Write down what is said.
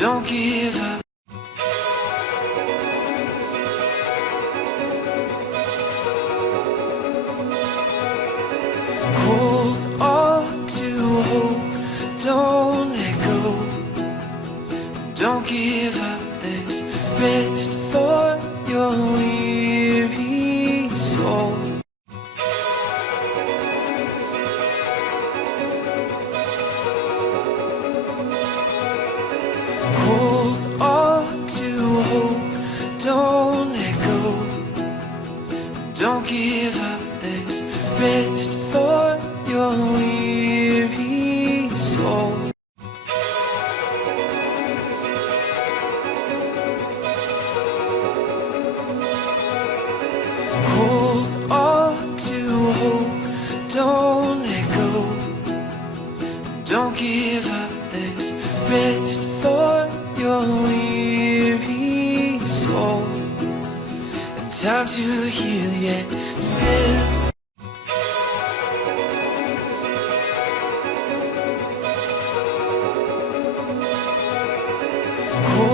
Don't give up. Hold on to hope, don't let go. Don't give up, there's rest for your weary soul. Hold on to hope, don't let go. Don't give up, there's rest for your weary soul. Hold on to hope, don't let go. Don't give up, there's rest for your weary soul. And time to heal yet still. Hold